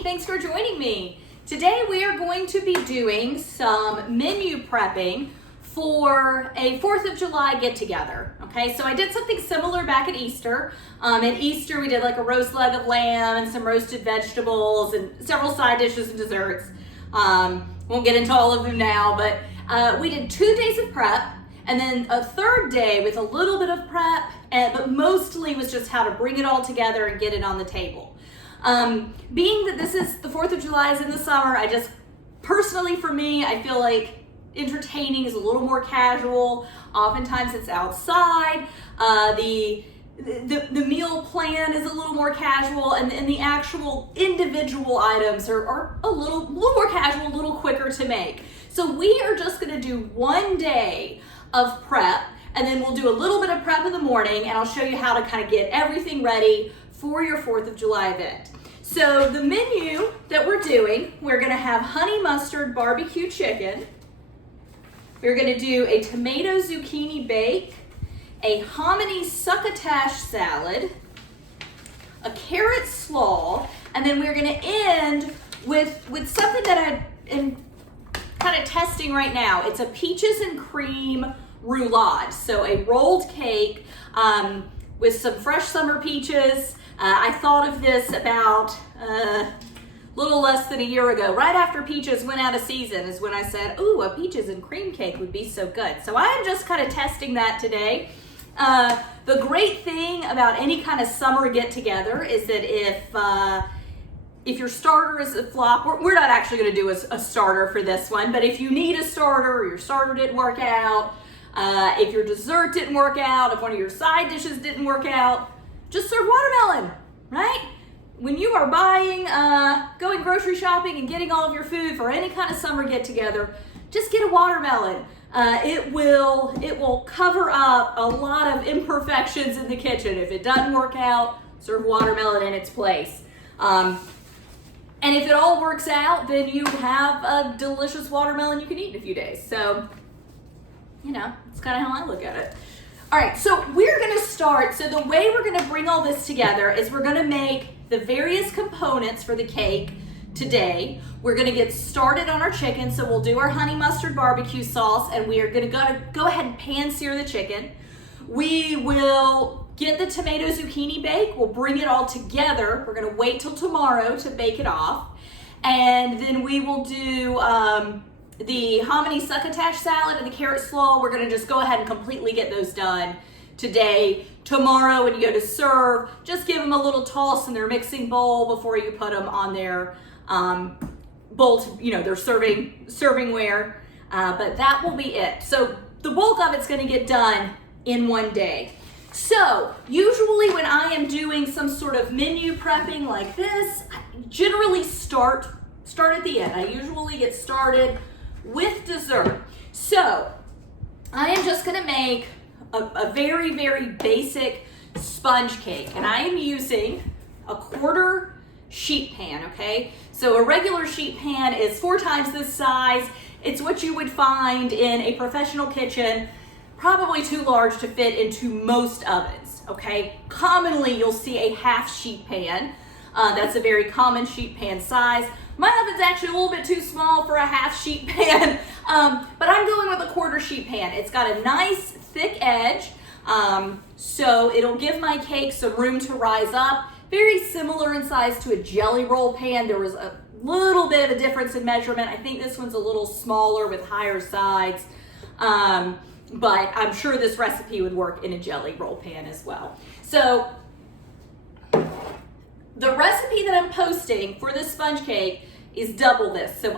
Hey, thanks for joining me. Today we are going to be doing some menu prepping for a 4th of July get-together. Okay, so I did something similar back at Easter. At Easter we did like a roast leg of lamb and some roasted vegetables and several side dishes and desserts. Won't get into all of them now, but we did 2 days of prep and then a third day with a little bit of prep, but mostly was just how to bring it all together and get it on the table. Being that this is the 4th of July is in the summer, I just personally for me, I feel like entertaining is a little more casual. Oftentimes it's outside. The meal plan is a little more casual, and the actual individual items are a little more casual, a little quicker to make. So we are just gonna do 1 day of prep, and then we'll do a little bit of prep in the morning, and I'll show you how to kind of get everything ready for your 4th of July event. So the menu that we're doing, we're gonna have honey mustard barbecue chicken. We're gonna do a tomato zucchini bake, a hominy succotash salad, a carrot slaw, and then we're gonna end with something that I am kind of testing right now. It's a peaches and cream roulade. So a rolled cake with some fresh summer peaches. I thought of this about a little less than a year ago. Right after peaches went out of season is when I said, ooh, a peaches and cream cake would be so good. So I am just kind of testing that today. The great thing about any kind of summer get together is that if your starter is a flop, we're not actually gonna do a starter for this one, but if you need a starter or your starter didn't work out, if your dessert didn't work out, if one of your side dishes didn't work out, just serve watermelon, right? When you are buying, going grocery shopping and getting all of your food for any kind of summer get together, just get a watermelon. It will cover up a lot of imperfections in the kitchen. If it doesn't work out, serve watermelon in its place. And if it all works out, then you have a delicious watermelon you can eat in a few days. So, you know, it's kind of how I look at it. All right, so we're gonna start. So the way we're gonna bring all this together is we're gonna make the various components for the cake today. We're gonna get started on our chicken. So we'll do our honey mustard barbecue sauce, and we are gonna go ahead and pan sear the chicken. We will get the tomato zucchini bake. We'll bring it all together. We're gonna wait till tomorrow to bake it off. And then we will do the hominy succotash salad and the carrot slaw. We're gonna just go ahead and completely get those done today. Tomorrow when you go to serve, just give them a little toss in their mixing bowl before you put them on their bowl to, you know, their servingware, but that will be it. So the bulk of it's gonna get done in 1 day. So usually when I am doing some sort of menu prepping like this, I generally start at the end. I usually get started with dessert. So I am just gonna make a very, very basic sponge cake, and I am using a 1/4 sheet pan, okay? So a regular sheet pan is 4 times this size. It's what you would find in a professional kitchen, probably too large to fit into most ovens, okay? Commonly, you'll see a 1/2 sheet pan. That's a very common sheet pan size. My oven's actually a little bit too small for a 1/2 sheet pan, but I'm going with a 1/4 sheet pan. It's got a nice thick edge, so it'll give my cake some room to rise up. Very similar in size to a jelly roll pan. There was a little bit of a difference in measurement. I think this one's a little smaller with higher sides, but I'm sure this recipe would work in a jelly roll pan as well. So the recipe that I'm posting for this sponge cake is double this. So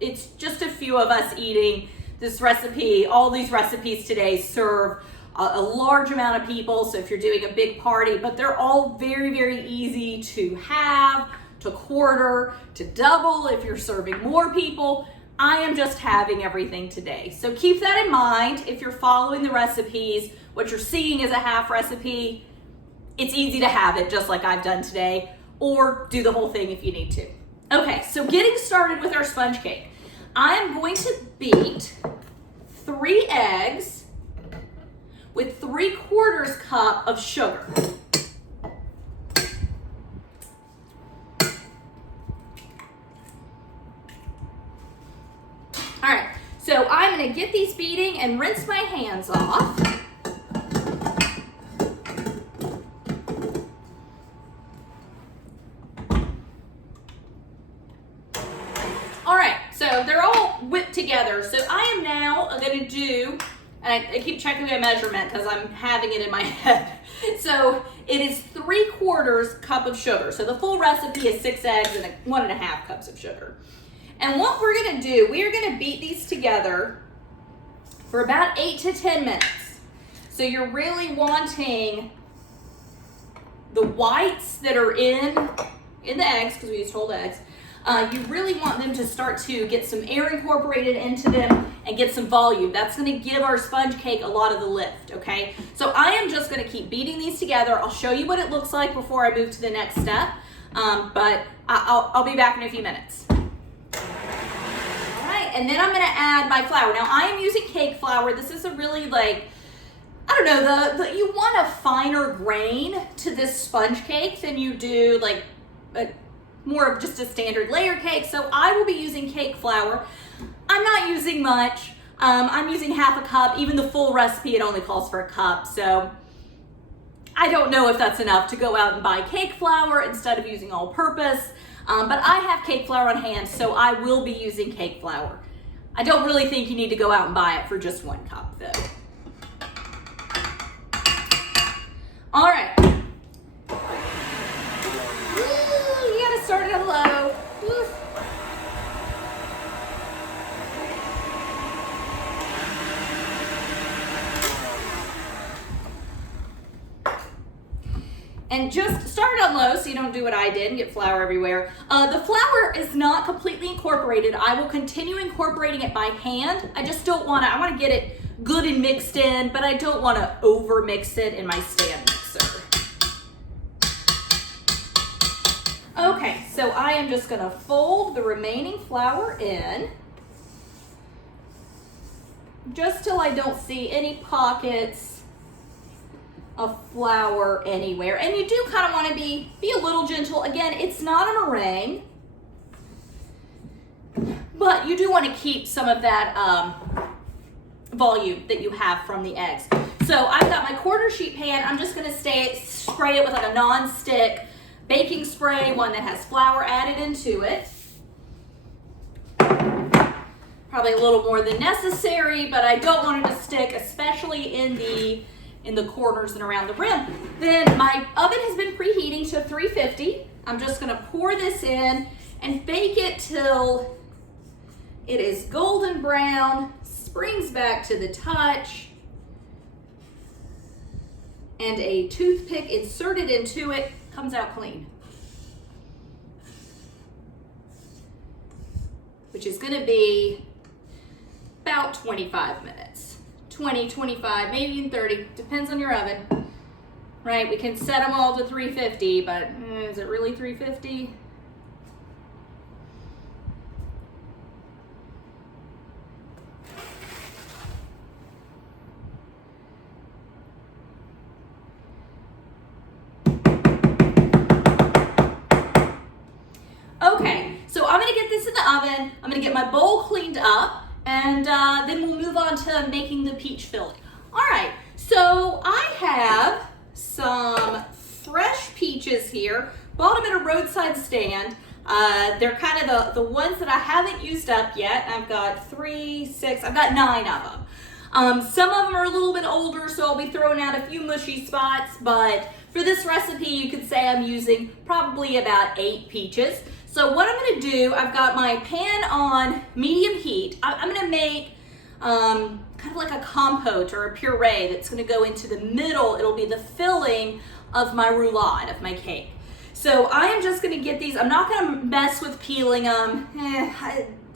it's just a few of us eating this recipe. All these recipes today serve a large amount of people. So if you're doing a big party, but they're all very, very easy to have, to quarter, to double if you're serving more people. I am just having everything today. So keep that in mind. If you're following the recipes, what you're seeing is a 1/2 recipe. It's easy to have it just like I've done today, or do the whole thing if you need to. Okay, so getting started with our sponge cake. I am going to beat 3 eggs with 3/4 cup of sugar. So I'm gonna get these beating and rinse my hands off. All right, so they're all whipped together. So I am now gonna do, and I keep checking my measurement because I'm having it in my head. So it is 3/4 cup of sugar. So the full recipe is 6 eggs and 1.5 cups of sugar. And what we're gonna do, we are gonna beat these together for about 8 to 10 minutes. So you're really wanting the whites that are in the eggs, because we used whole eggs, you really want them to start to get some air incorporated into them and get some volume. That's gonna give our sponge cake a lot of the lift, okay? So I am just gonna keep beating these together. I'll show you what it looks like before I move to the next step, but I'll be back in a few minutes. All right, and then I'm gonna add my flour. Now I am using cake flour. This is a really like, I don't know, you want a finer grain to this sponge cake than you do like more of just a standard layer cake. So I will be using cake flour. I'm not using much. I'm using 1/2 cup. Even the full recipe, it only calls for 1 cup. So I don't know if that's enough to go out and buy cake flour instead of using all purpose. But I have cake flour on hand, so I will be using cake flour. I don't really think you need to go out and buy it for just 1 cup though. All right. You gotta start it low. And just start it on low so you don't do what I did and get flour everywhere. The flour is not completely incorporated. I will continue incorporating it by hand. I just don't want to, I want to get it good and mixed in, but I don't want to over mix it in my stand mixer. Okay, so I am just gonna fold the remaining flour in just till I don't see any pockets of flour anywhere. And you do kind of want to be a little gentle. Again, it's not a meringue, but you do want to keep some of that volume that you have from the eggs. So I've got my 1/4 sheet pan. I'm just gonna spray it with like a non-stick baking spray, one that has flour added into it. Probably a little more than necessary, but I don't want it to stick, especially in the corners and around the rim. Then my oven has been preheating to 350. I'm just gonna pour this in and bake it till it is golden brown, springs back to the touch, and a toothpick inserted into it comes out clean. Which is gonna be about 25 minutes. 20, 25, maybe even 30, depends on your oven. Right, we can set them all to 350, but is it really 350? Okay, so I'm gonna get this in the oven. I'm gonna get my bowl cleaned up, and then we'll move on to making the peach filling. All right, so I have some fresh peaches here. Bought them at a roadside stand. They're kind of the ones that I haven't used up yet. I've got 3, 6, I've got 9 of them. Some of them are a little bit older, so I'll be throwing out a few mushy spots, but for this recipe, you could say I'm using probably about 8 peaches. So what I'm gonna do, I've got my pan on medium heat. I'm gonna make kind of like a compote or a puree that's gonna go into the middle. It'll be the filling of my roulade, of my cake. So I am just gonna get these. I'm not gonna mess with peeling them.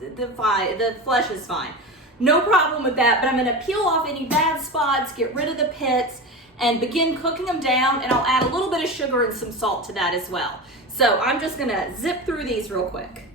The flesh is fine. No problem with that, but I'm gonna peel off any bad spots, get rid of the pits, and begin cooking them down, and I'll add a little bit of sugar and some salt to that as well. So I'm just gonna zip through these real quick.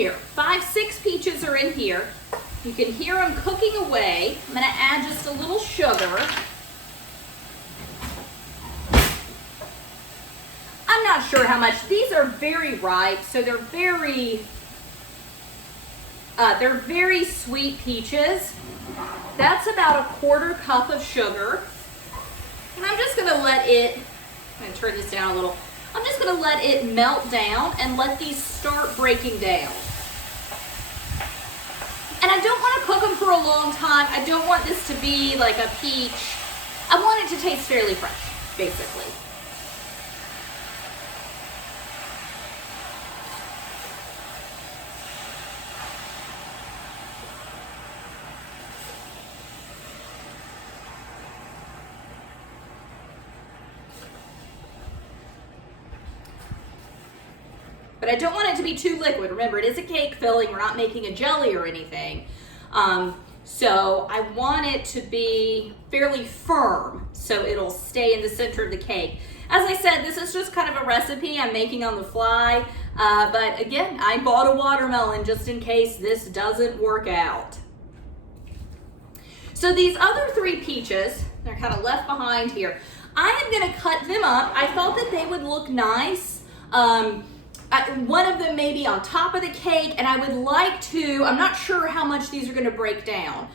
here. 5, 6 peaches are in here. You can hear them cooking away. I'm gonna add just a little sugar. I'm not sure how much. These are very ripe, so they're very sweet peaches. That's about 1/4 cup of sugar. And I'm just gonna let it, I'm gonna turn this down a little. I'm just gonna let it melt down and let these start breaking down. And I don't wanna cook them for a long time. I don't want this to be like a peach. I want it to taste fairly fresh, basically. But I don't want it to be too liquid. Remember, it is a cake filling. We're not making a jelly or anything. So I want it to be fairly firm so it'll stay in the center of the cake. As I said, this is just kind of a recipe I'm making on the fly. But again, I bought a watermelon just in case this doesn't work out. So these other 3 peaches, they're kind of left behind here. I am gonna cut them up. I thought that they would look nice. One of them maybe on top of the cake, and I would like to, I'm not sure how much these are gonna break down.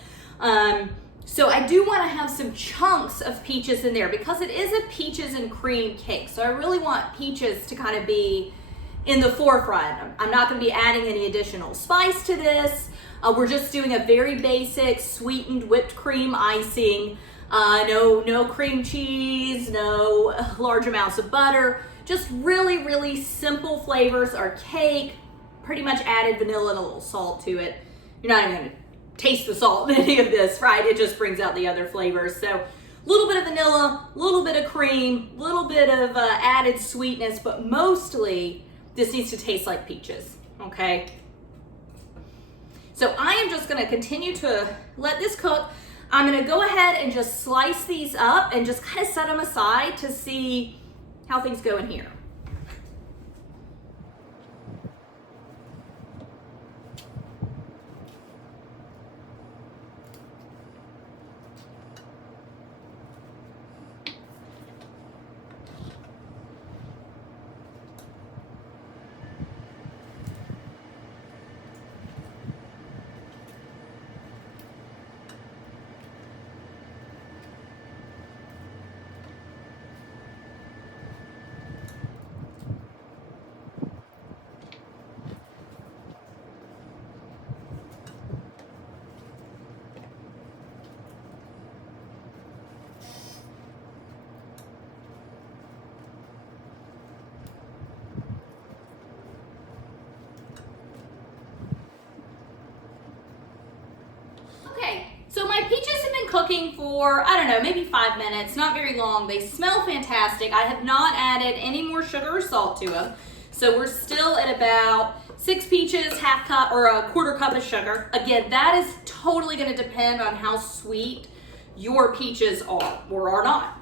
So I do wanna have some chunks of peaches in there because it is a peaches and cream cake. So I really want peaches to kind of be in the forefront. I'm not gonna be adding any additional spice to this. We're just doing a very basic sweetened whipped cream icing. No cream cheese, no large amounts of butter. Just really, really simple flavors. Our cake, pretty much added vanilla and a little salt to it. You're not even gonna taste the salt in any of this, right? It just brings out the other flavors. So a little bit of vanilla, a little bit of cream, a little bit of added sweetness, but mostly this needs to taste like peaches, okay? So I am just gonna continue to let this cook. I'm gonna go ahead and just slice these up and just kind of set them aside to see how things go in here. So my peaches have been cooking for, I don't know, maybe 5 minutes, not very long. They smell fantastic. I have not added any more sugar or salt to them. So we're still at about 6 peaches, 1/2 cup or 1/4 cup of sugar. Again, that is totally gonna depend on how sweet your peaches are or are not.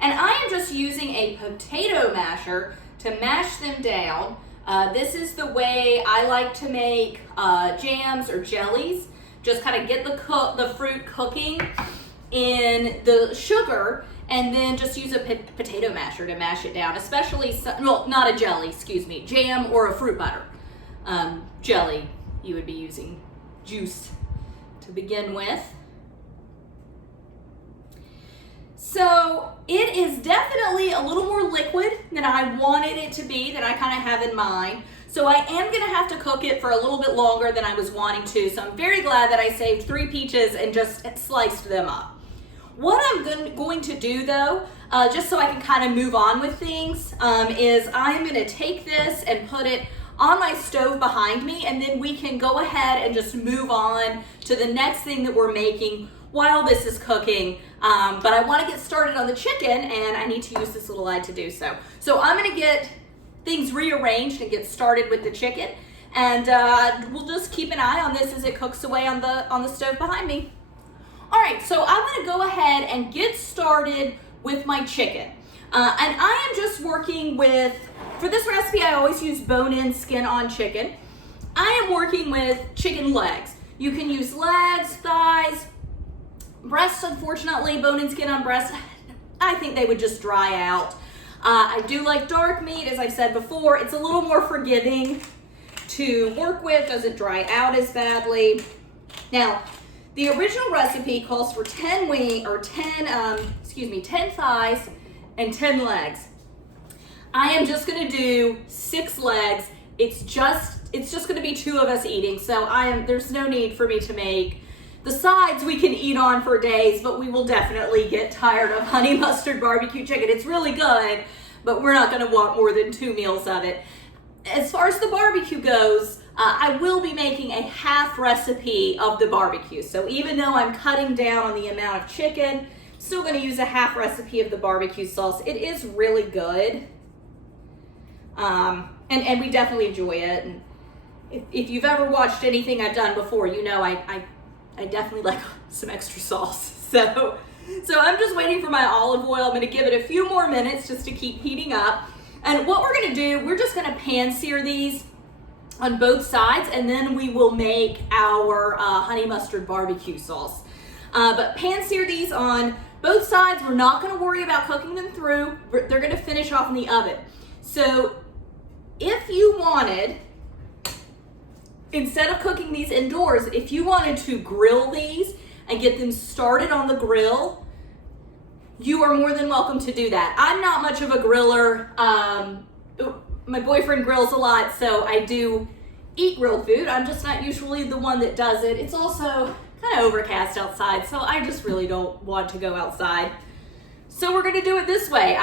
And I am just using a potato masher to mash them down. This is the way I like to make jams or jellies. Just kind of get the fruit cooking in the sugar and then just use a potato masher to mash it down, especially, well, not a jelly, excuse me, jam or a fruit butter. Jelly, you would be using juice to begin with. So it is definitely a little more liquid than I wanted it to be, that I kind of have in mind. So I am gonna have to cook it for a little bit longer than I was wanting to. So I'm very glad that I saved 3 peaches and just sliced them up. What I'm going to do though, just so I can kind of move on with things, is I'm gonna take this and put it on my stove behind me, and then we can go ahead and just move on to the next thing that we're making while this is cooking. But I want to get started on the chicken, and I need to use this little light to do so. So I'm going to get things rearranged and get started with the chicken, and we'll just keep an eye on this as it cooks away on the stove behind me. All right, so I'm going to go ahead and get started with my chicken. And I am just working with For this recipe, I always use bone-in, skin-on chicken. I am working with chicken legs. You can use legs, thighs, breasts, unfortunately, bone-in, skin-on breasts, I think they would just dry out. I do like dark meat, as I've said before. It's a little more forgiving to work with, doesn't dry out as badly. Now, the original recipe calls for 10 thighs and 10 legs. I am just gonna do 6 legs. It's just gonna be 2 of us eating, so there's no need for me to make. The sides we can eat on for days, but we will definitely get tired of honey mustard barbecue chicken. It's really good, but we're not gonna want more than 2 meals of it. As far as the barbecue goes, I will be making a half recipe of the barbecue. So even though I'm cutting down on the amount of chicken, I'm still gonna use a half recipe of the barbecue sauce. It is really good. And we definitely enjoy it. And if you've ever watched anything I've done before, you know I definitely like some extra sauce. So I'm just waiting for my olive oil. I'm gonna give it a few more minutes just to keep heating up. And what we're gonna do, we're just gonna pan sear these on both sides, and then we will make our honey mustard barbecue sauce. But pan sear these on both sides. We're not gonna worry about cooking them through. They're gonna finish off in the oven. So if you wanted, instead of cooking these indoors, if you wanted to grill these and get them started on the grill, you are more than welcome to do that. I'm not much of a griller. My boyfriend grills a lot, so I do eat grilled food. I'm just not usually the one that does it. It's also kind of overcast outside, so I just really don't want to go outside. So we're gonna do it this way.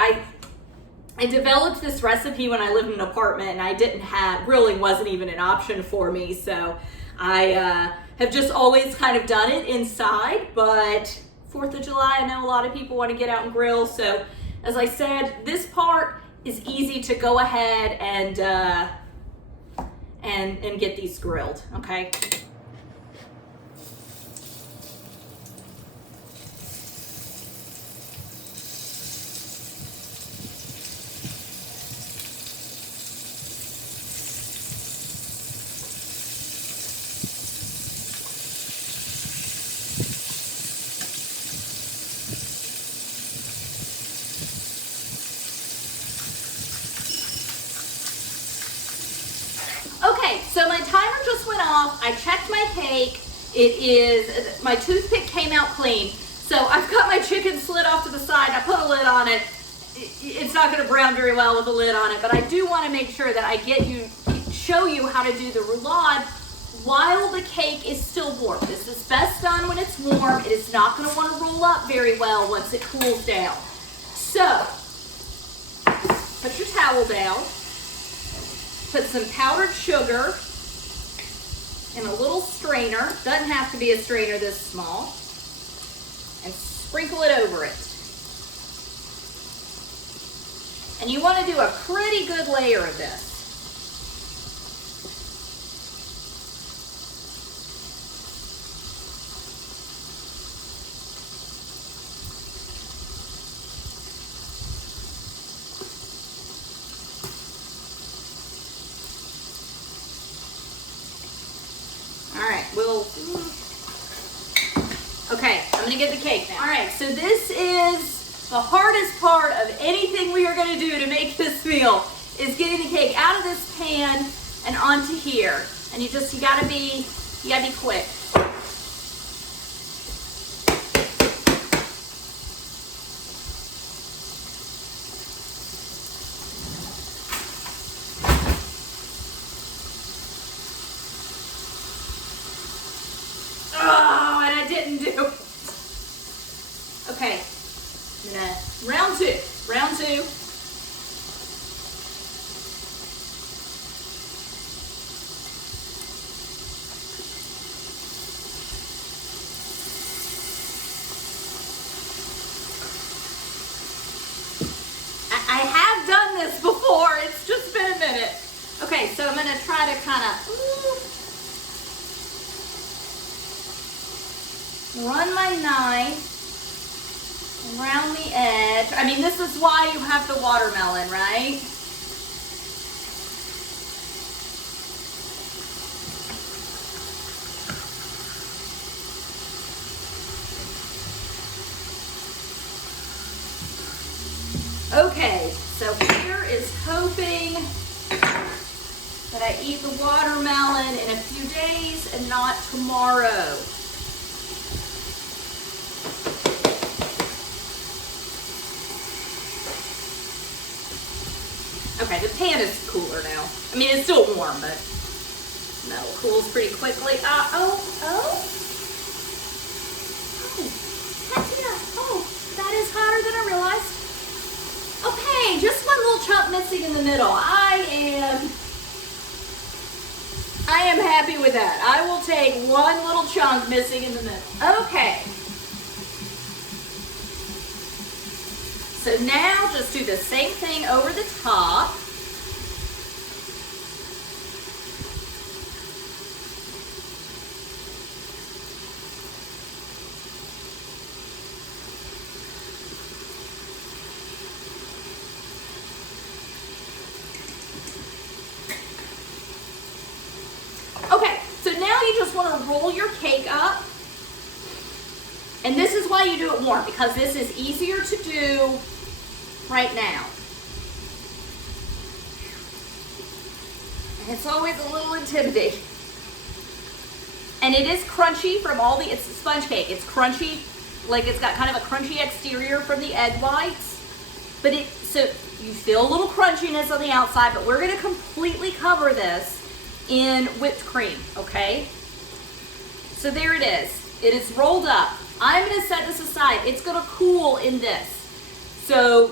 I developed this recipe when I lived in an apartment, and grilling wasn't even an option for me, so I have just always kind of done it inside. But 4th of July, I know a lot of people want to get out and grill, so as I said, this part is easy to go ahead and get these grilled, okay? So my timer just went off. I checked my cake. My toothpick came out clean. So I've got my chicken slid off to the side. I put a lid on it. It's not gonna brown very well with a lid on it, but I do wanna make sure that I show you how to do the roulade while the cake is still warm. This is best done when it's warm. It is not gonna wanna roll up very well once it cools down. So, put your towel down. Put some powdered sugar in a little strainer. Doesn't have to be a strainer this small. And sprinkle it over it. And you want to do a pretty good layer of this. Okay, I'm gonna get the cake now. All right, so this is the hardest part of anything we are gonna do to make this meal, is getting the cake out of this pan and onto here. And you gotta be quick. Okay, round two. I have done this before, it's just been a minute. Okay, so I'm gonna try to kind of run my knife around the edge. I mean, this is why you have the watermelon, right? eat the watermelon in a few days and not tomorrow. Okay, the pan is cooler now. I mean, it's still warm, but metal cools pretty quickly. That is hotter than I realized. Okay, just one little chunk missing in the middle. I am happy with that. I will take one little chunk missing in the middle. Okay. So now just do the same thing over the top. Okay, so now you just want to roll your cake up. And this is why you do it warm, because this is easier to do right now. And it's always a little intimidating. And it is crunchy from all the, it's a sponge cake. It's crunchy, like it's got kind of a crunchy exterior from the egg whites. But so you feel a little crunchiness on the outside, but we're gonna completely cover this in whipped cream, okay? So there it is. It is rolled up. I'm gonna set this aside. It's gonna cool in this. So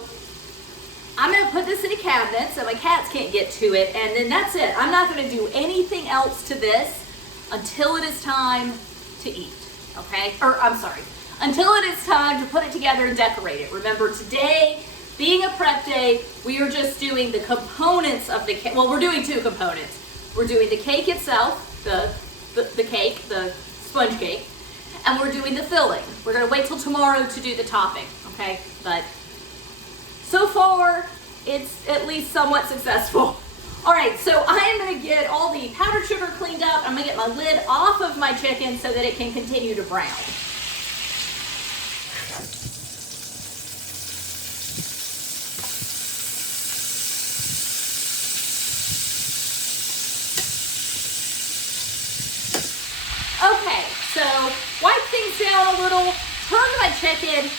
I'm gonna put this in a cabinet so my cats can't get to it, and then that's it. I'm not gonna do anything else to this until it is time to eat, okay? Or I'm sorry, until it is time to put it together and decorate it. Remember, today, being a prep day, we are just doing the components of the cake. Well, we're doing two components. We're doing the cake itself, the cake, the sponge cake, and we're doing the filling. We're gonna wait till tomorrow to do the topping, okay? But so far, it's at least somewhat successful. All right, so I am gonna get all the powdered sugar cleaned up. I'm gonna get my lid off of my chicken so that it can continue to brown. Okay, so wipe things down a little, turn my chicken.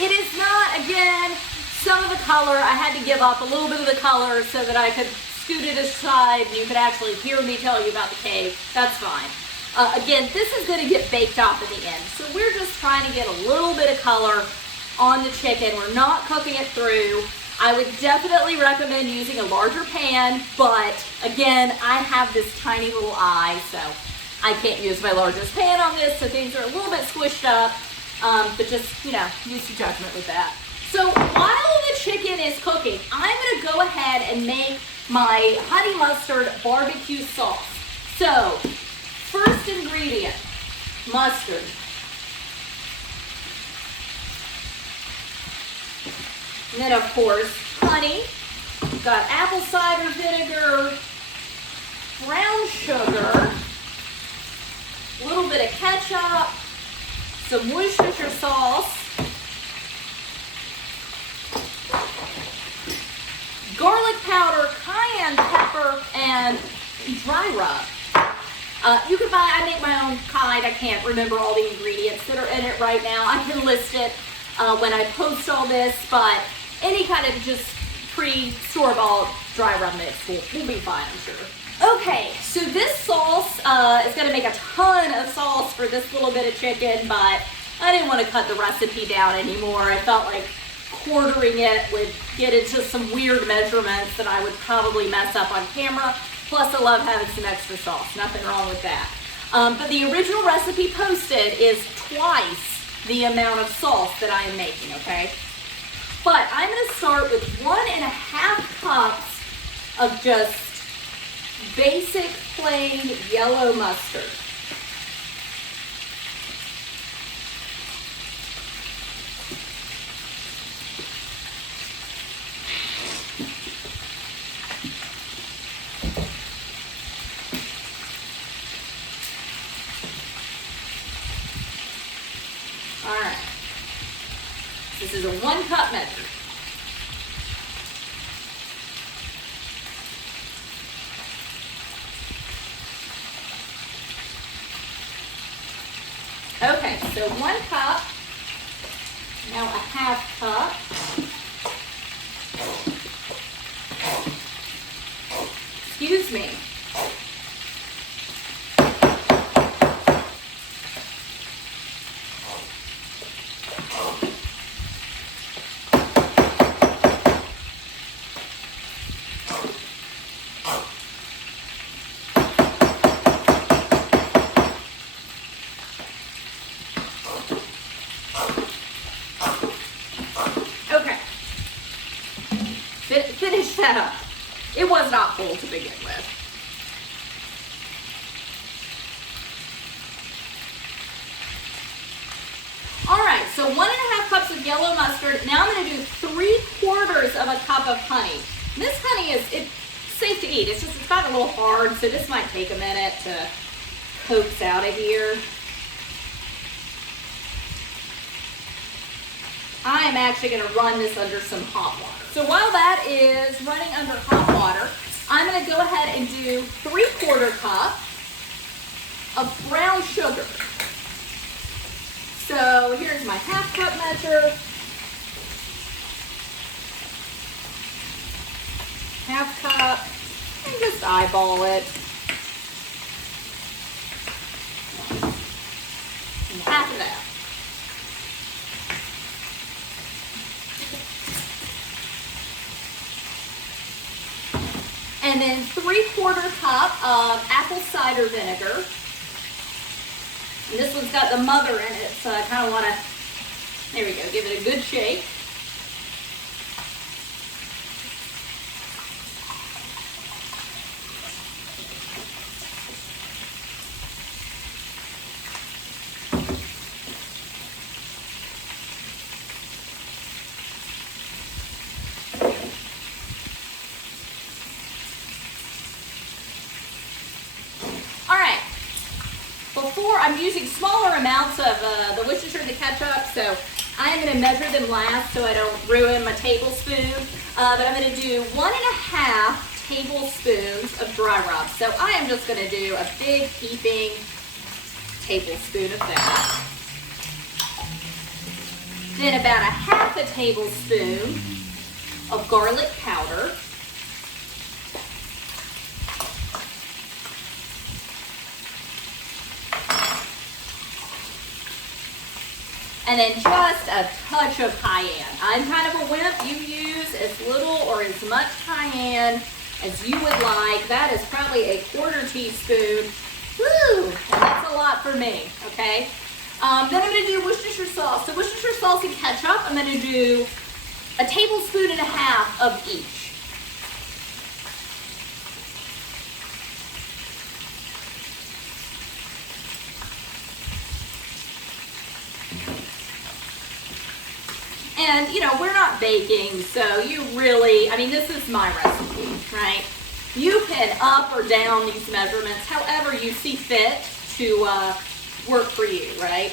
It is not, again, some of the color. I had to give up a little bit of the color so that I could scoot it aside and you could actually hear me tell you about the cake. That's fine. Again, this is gonna get baked off in the end. So we're just trying to get a little bit of color on the chicken. We're not cooking it through. I would definitely recommend using a larger pan, but again, I have this tiny little eye, so I can't use my largest pan on this, so things are a little bit squished up, but just, you know, use your judgment with that. So while the chicken is cooking, I'm gonna go ahead and make my honey mustard barbecue sauce. So, first ingredient, mustard. And then of course, honey. We've got apple cider vinegar, brown sugar, a little bit of ketchup, some Worcestershire sauce, garlic powder, cayenne pepper, and dry rub. You can buy, I make my own kind. I can't remember all the ingredients that are in it right now. I can list it when I post all this, but any kind of just pre-store-bought dry rub mix will be fine, I'm sure. Okay, so this sauce is gonna make a ton of sauce for this little bit of chicken, but I didn't want to cut the recipe down anymore. I felt like quartering it would get into some weird measurements that I would probably mess up on camera. Plus, I love having some extra sauce. Nothing wrong with that. But the original recipe posted is twice the amount of sauce that I am making, okay? But I'm gonna start with 1.5 cups of just basic plain yellow mustard. All right, this is a 1 cup measure. Okay, so 1 cup, now a half cup. Excuse me. Finish that up. It was not full to begin with. All right, so 1.5 cups of yellow mustard. Now I'm going to do 3/4 of a cup of honey. And this honey it's safe to eat. It's gotten a little hard, so this might take a minute to coax out of here. I am actually going to run this under some hot water. So while that is running under hot water, I'm going to go ahead and do 3/4 cup of brown sugar. So here's my half cup measure. Half cup, and just eyeball it. And half of that. And then 3/4 cup of apple cider vinegar. And this one's got the mother in it, so I kind of want to, there we go, give it a good shake. I'm using smaller amounts of the Worcestershire and the ketchup, so I am going to measure them last so I don't ruin my tablespoon. But I'm going to do 1.5 tablespoons of dry rub. So I am just going to do a big heaping tablespoon of that. Then about 1/2 tablespoon of garlic powder. And then just a touch of cayenne. I'm kind of a wimp. You use as little or as much cayenne as you would like. That is probably a 1/4 teaspoon. Woo! And that's a lot for me, okay? Then I'm going to do Worcestershire sauce. So Worcestershire sauce and ketchup, I'm going to do 1.5 tablespoons of each. And, you know, we're not baking, so you really, I mean, this is my recipe, right? You can up or down these measurements however you see fit to work for you, right?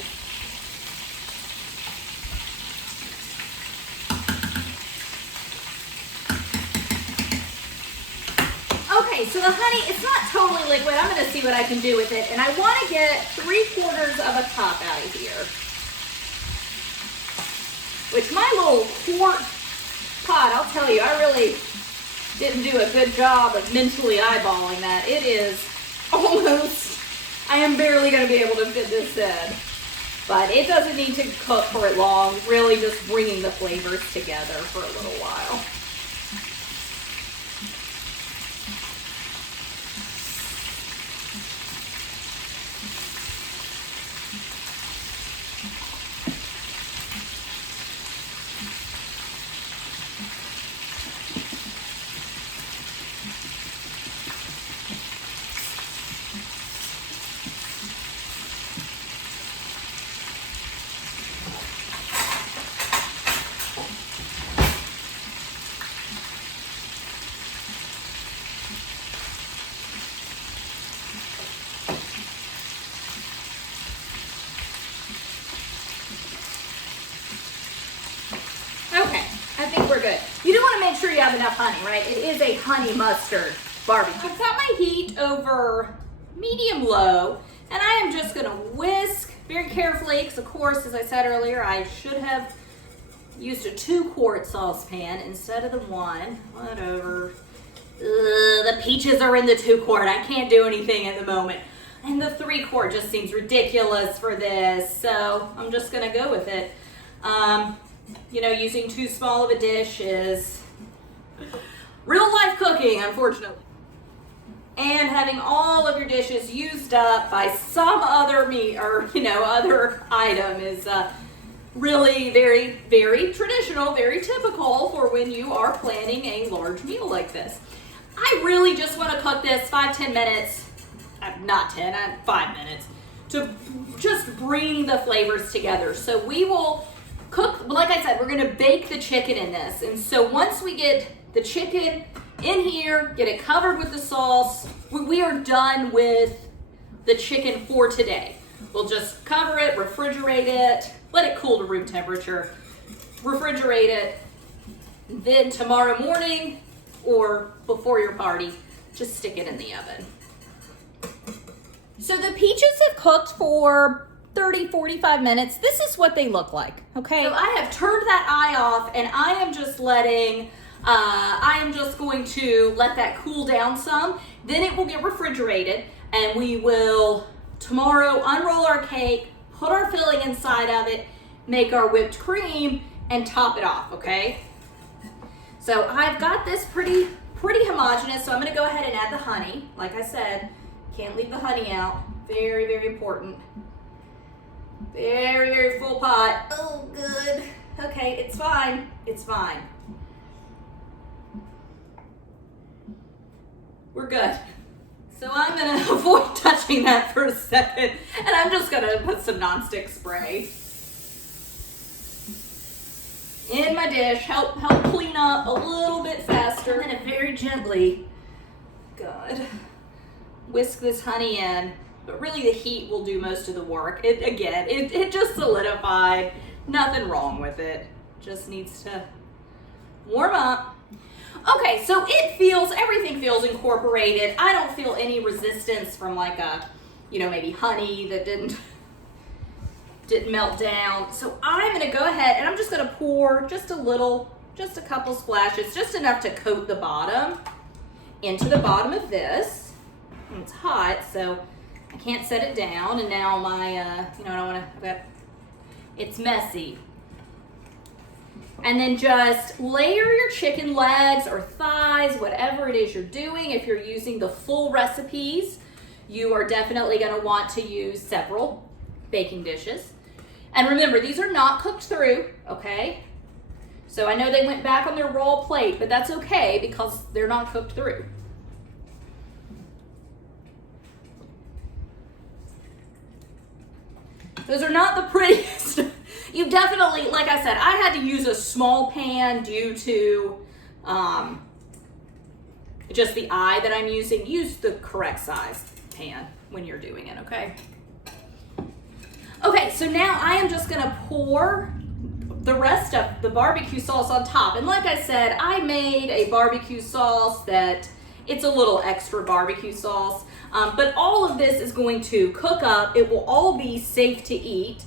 Okay, so the honey, it's not totally liquid. I'm going to see what I can do with it. And I want to get 3/4 of a cup out of here. Which my little quart pot, I'll tell you, I really didn't do a good job of mentally eyeballing that. It is almost, I am barely going to be able to fit this in. But it doesn't need to cook for it long, really just bringing the flavors together for a little while. Good. You do want to make sure you have enough honey, right? It is a honey mustard barbecue. I've got my heat over medium-low. And I am just gonna whisk very carefully, because of course, as I said earlier, I should have used a 2-quart saucepan instead of the 1. Whatever. The peaches are in the 2-quart. I can't do anything at the moment. And the 3-quart just seems ridiculous for this, so I'm just gonna go with it. You know, using too small of a dish is real life cooking, unfortunately. And having all of your dishes used up by some other meat or, you know, other item is really very, very traditional, very typical for when you are planning a large meal like this. I really just want to cook this 5-10 minutes, not 10, 5 minutes, to just bring the flavors together. So we will cook, like I said, we're going to bake the chicken in this. And so once we get the chicken in here, get it covered with the sauce, we are done with the chicken for today. We'll just cover it, refrigerate it, let it cool to room temperature, refrigerate it, then tomorrow morning or before your party, just stick it in the oven. So the peaches have cooked for 30-45 minutes. This is what they look like, okay? So I have turned that eye off and I am just going to let that cool down some. Then it will get refrigerated and we will tomorrow unroll our cake, put our filling inside of it, make our whipped cream, and top it off, okay? So I've got this pretty homogeneous, so I'm gonna go ahead and add the honey. Like I said, can't leave the honey out. Very, very important. Very, very full pot. Oh, good. Okay, it's fine. It's fine. We're good. So I'm gonna avoid touching that for a second, and I'm just gonna put some nonstick spray in my dish, help clean up a little bit faster. And then very gently, good, whisk this honey in, but really the heat will do most of the work. It just solidified, nothing wrong with it. Just needs to warm up. Okay, so everything feels incorporated. I don't feel any resistance from like maybe honey that didn't melt down. So I'm gonna go ahead and I'm just gonna pour just a couple splashes, just enough to coat the bottom into the bottom of this. And it's hot, so I can't set it down. And now my, it's messy. And then just layer your chicken legs or thighs, whatever it is you're doing. If you're using the full recipes, you are definitely gonna want to use several baking dishes. And remember, these are not cooked through, okay? So I know they went back on their raw plate, but that's okay because they're not cooked through. Those are not the prettiest. You definitely, like I said, I had to use a small pan due to just the eye that I'm using. Use the correct size pan when you're doing it, okay? Okay, so now I am just gonna pour the rest of the barbecue sauce on top. And like I said, I made a barbecue sauce that it's a little extra barbecue sauce, but all of this is going to cook up. It will all be safe to eat.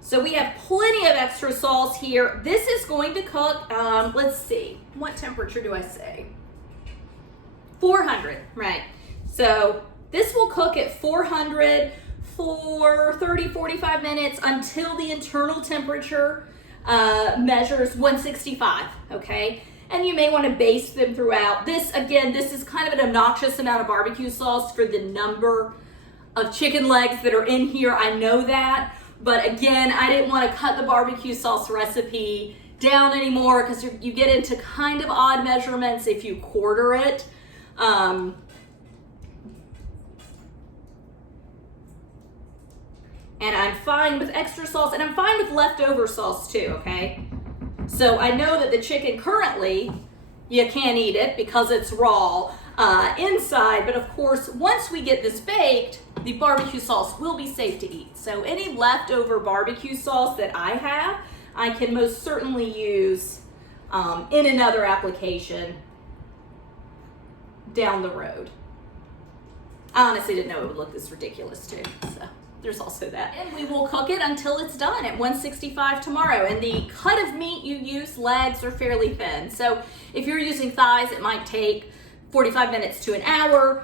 So we have plenty of extra sauce here. This is going to cook, let's see, what temperature do I say? 400, right. So this will cook at 400 for 30-45 minutes until the internal temperature measures 165, okay? And you may want to baste them throughout. This is kind of an obnoxious amount of barbecue sauce for the number of chicken legs that are in here. I know that, but again, I didn't want to cut the barbecue sauce recipe down anymore because you get into kind of odd measurements if you quarter it. And I'm fine with extra sauce, and I'm fine with leftover sauce too, okay? So I know that the chicken currently, you can't eat it because it's raw inside, but of course, once we get this baked, the barbecue sauce will be safe to eat. So any leftover barbecue sauce that I have, I can most certainly use in another application down the road. I honestly didn't know it would look this ridiculous too, so there's also that. And we will cook it until it's done at 165 tomorrow. And the cut of meat you use, legs, are fairly thin. So if you're using thighs, it might take 45 minutes to an hour.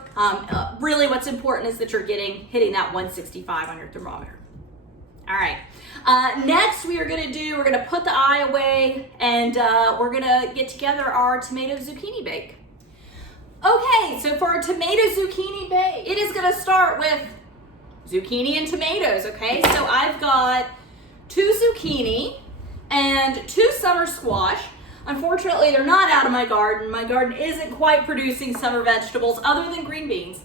Really what's important is that you're hitting that 165 on your thermometer. All right, next we're gonna put the eye away, and we're gonna get together our tomato zucchini bake. Okay, so for our tomato zucchini bake, it is gonna start with zucchini and tomatoes, okay? So I've got 2 zucchini and 2 summer squash. Unfortunately, they're not out of my garden. My garden isn't quite producing summer vegetables other than green beans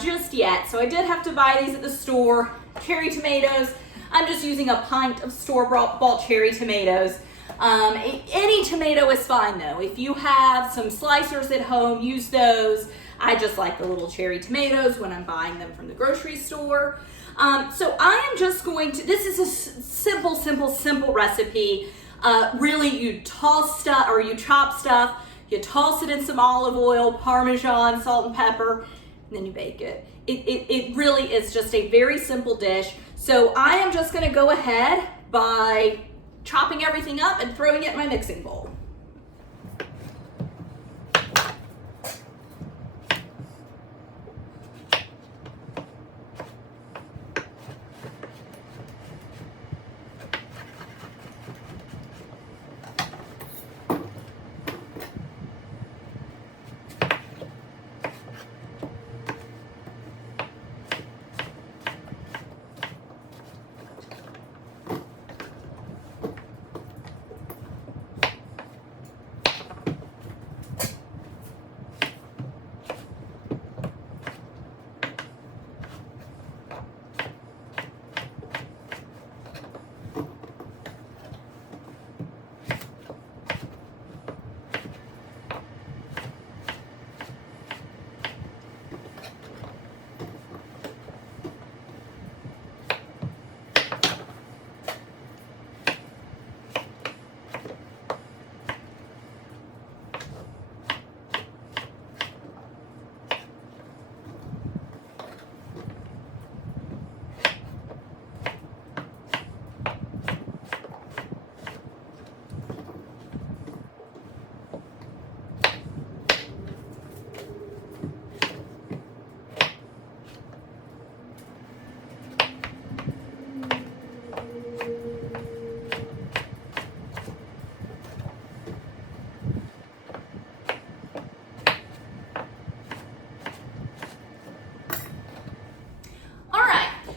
just yet. So I did have to buy these at the store. Cherry tomatoes, I'm just using a pint of store-bought cherry tomatoes. Any tomato is fine though. If you have some slicers at home, use those. I just like the little cherry tomatoes when I'm buying them from the grocery store. So I am just going to, this is a simple recipe. Really, you toss stuff, or you chop stuff, you toss it in some olive oil, Parmesan, salt and pepper, and then you bake it. It really is just a very simple dish. So I am just gonna go ahead by chopping everything up and throwing it in my mixing bowl.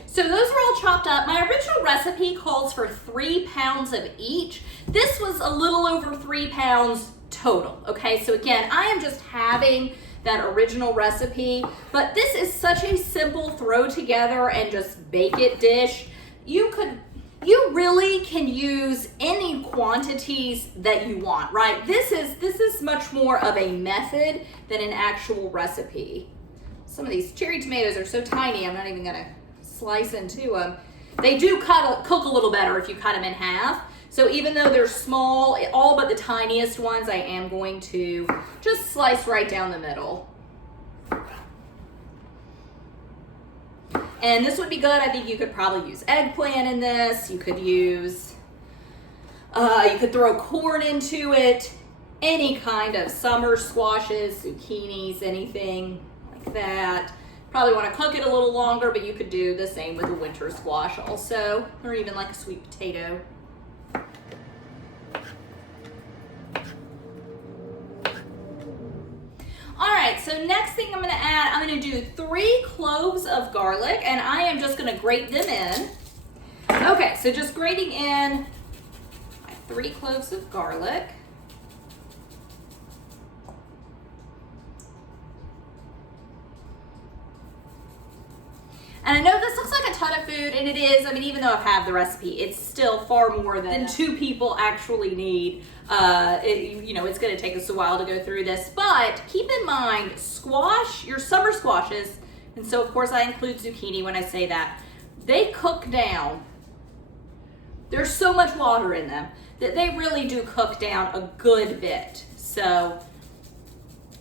So those were all chopped up. My original recipe calls for 3 pounds of each. This was a little over 3 pounds total, okay? So again, I am just having that original recipe, but this is such a simple throw together and just bake it dish. You really can use any quantities that you want, right? This is much more of a method than an actual recipe. Some of these cherry tomatoes are so tiny, I'm not even gonna slice into them. They do cook a little better if you cut them in half. So even though they're small, all but the tiniest ones, I am going to just slice right down the middle. And this would be good. I think you could probably use eggplant in this. You could use, you could throw corn into it, any kind of summer squashes, zucchinis, anything like that. Probably want to cook it a little longer, but you could do the same with a winter squash also, or even like a sweet potato. All right, so next thing I'm gonna add, I'm gonna do 3 cloves of garlic, and I am just gonna grate them in. Okay, so just grating in my 3 cloves of garlic. And I know this looks like a ton of food, and it is. I mean, even though I have the recipe, it's still far more than 2 people actually need. It's gonna take us a while to go through this, but keep in mind, your summer squashes, and so of course I include zucchini when I say that, they cook down. There's so much water in them that they really do cook down a good bit. So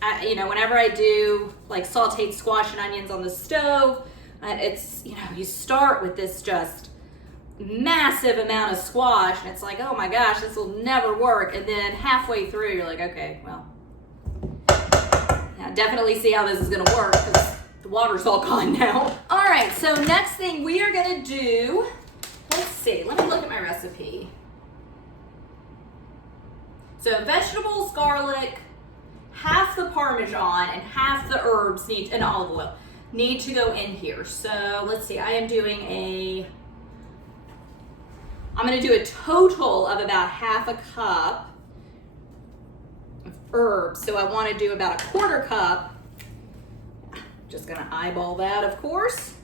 whenever I do like sauteed squash and onions on the stove, it's, you start with this just massive amount of squash and it's like, oh my gosh, this will never work. And then halfway through, you're like, okay, well, I definitely see how this is gonna work because the water's all gone now. All right, so next thing we are gonna do, let's see, let me look at my recipe. So vegetables, garlic, half the Parmesan and half the herbs and olive oil need to go in here. So let's see, I'm gonna do a total of about half a cup of herbs. So I wanna do about a quarter cup. Just gonna eyeball that, of course.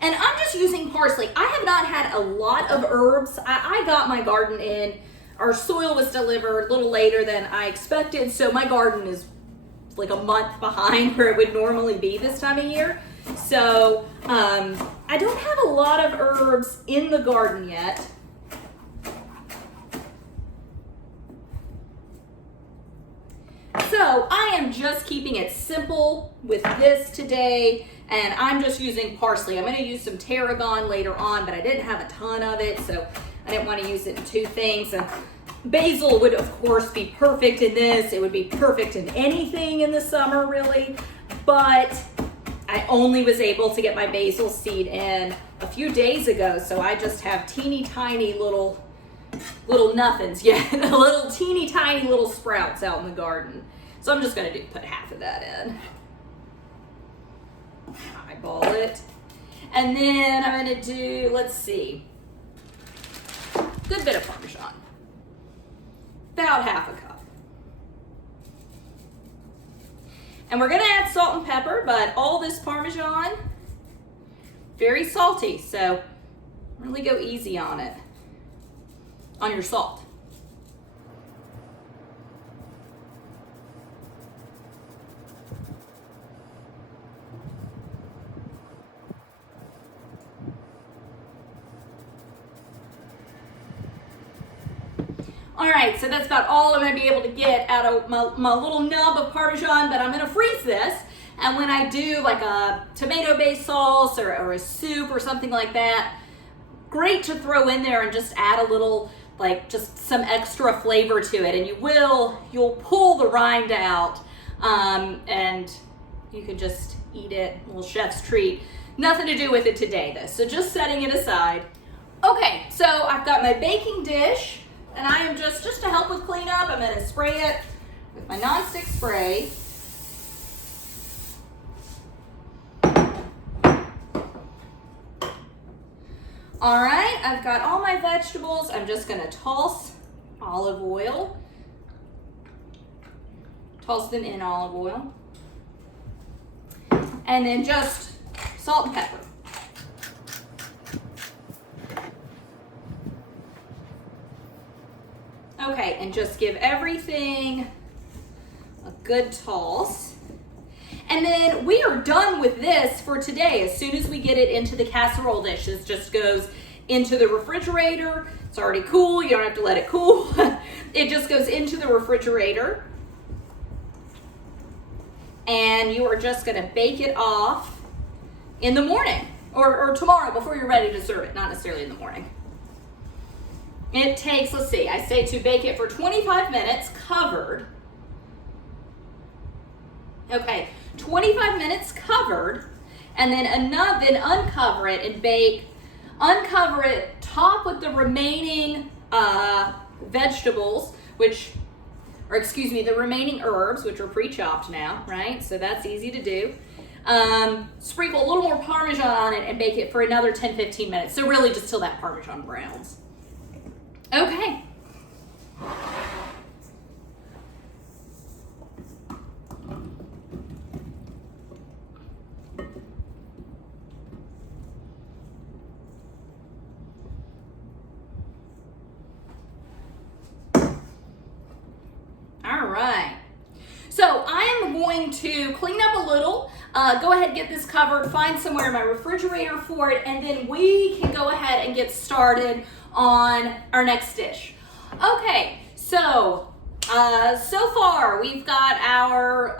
And I'm just using parsley. I have not had a lot of herbs. I got my garden in. Our soil was delivered a little later than I expected, so my garden is like a month behind where it would normally be this time of year. So I don't have a lot of herbs in the garden yet. So I am just keeping it simple with this today, and I'm just using parsley. I'm going to use some tarragon later on, but I didn't have a ton of it, so I didn't want to use it in two things. And basil would, of course, be perfect in this. It would be perfect in anything in the summer, really, but I only was able to get my basil seed in a few days ago, so I just have teeny tiny little nothings yet, little teeny tiny little sprouts out in the garden. So I'm just gonna put half of that in. Eyeball it. And then I'm gonna do, let's see, good bit of Parmesan. About half a cup. And we're gonna add salt and pepper, but all this Parmesan, very salty, so really go easy on it, on your salt. All right, so that's about all I'm gonna be able to get out of my little nub of Parmesan, but I'm gonna freeze this. And when I do like a tomato-based sauce or a soup or something like that, great to throw in there and just add a little, like just some extra flavor to it. And you'll pull the rind out and you can just eat it, a little chef's treat. Nothing to do with it today though, so just setting it aside. Okay, so I've got my baking dish. And I am just to help with cleanup, I'm gonna spray it with my nonstick spray. All right, I've got all my vegetables. I'm just gonna toss olive oil. Toss them in olive oil. And then just salt and pepper. Okay, and just give everything a good toss. And then we are done with this for today. As soon as we get it into the casserole dish, this just goes into the refrigerator. It's already cool, you don't have to let it cool. It just goes into the refrigerator. And you are just gonna bake it off in the morning or tomorrow before you're ready to serve it, not necessarily in the morning. It takes, let's see, I say to bake it for 25 minutes covered. Okay, 25 minutes covered, and then uncover it and bake. Uncover it, top with the remaining vegetables, the remaining herbs, which are pre-chopped now, right? So that's easy to do. Sprinkle a little more Parmesan on it and bake it for another 10-15 minutes. So really just till that Parmesan browns. Okay. All right. So I am going to clean up a little, go ahead and get this covered, find somewhere in my refrigerator for it, and then we can go ahead and get started on our next dish. Okay, so So far, we've got our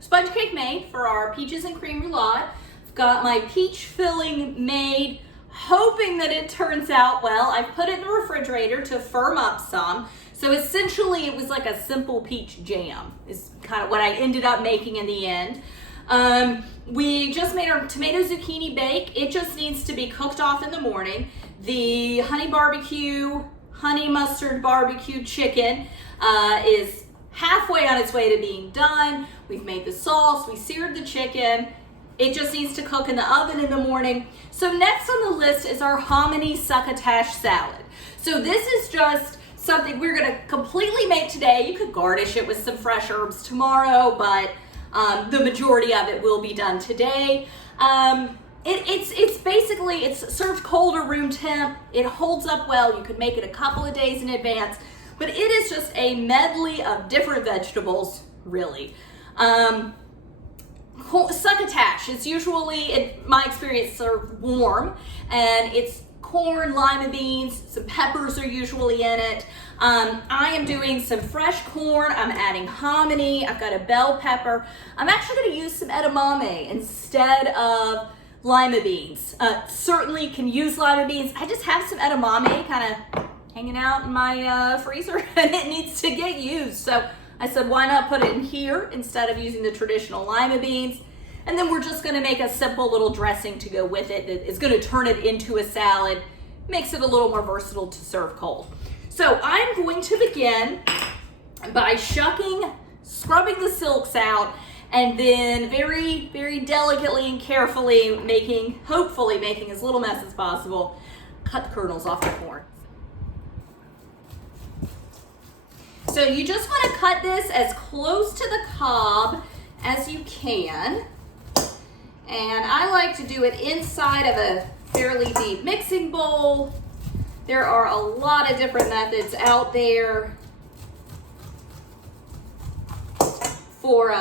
sponge cake made for our peaches and cream roulade. I've got my peach filling made, hoping that it turns out well. I've put it in the refrigerator to firm up some. So essentially, it was like a simple peach jam is kind of what I ended up making in the end. We just made our tomato zucchini bake. It just needs to be cooked off in the morning. The honey mustard barbecue chicken is halfway on its way to being done. We've made the sauce, we seared the chicken. It just needs to cook in the oven in the morning. So next on the list is our Hominy Succotash salad. So this is just something we're gonna completely make today. You could garnish it with some fresh herbs tomorrow, but the majority of it will be done today. It's basically, it's served cold or room temp. It holds up well. You could make it a couple of days in advance, but it is just a medley of different vegetables, really. Succotash is usually, in my experience, served warm, and it's corn, lima beans, some peppers are usually in it. I am doing some fresh corn. I'm adding hominy. I've got a bell pepper. I'm actually going to use some edamame instead of lima beans. Certainly can use lima beans. I just have some edamame kind of hanging out in my freezer and it needs to get used. So I said, why not put it in here instead of using the traditional lima beans? And then we're just gonna make a simple little dressing to go with it that is gonna turn it into a salad, makes it a little more versatile to serve cold. So I'm going to begin by scrubbing the silks out, and then very, very delicately and carefully hopefully making as little mess as possible, cut the kernels off the corn. So you just want to cut this as close to the cob as you can. And I like to do it inside of a fairly deep mixing bowl. There are a lot of different methods out there for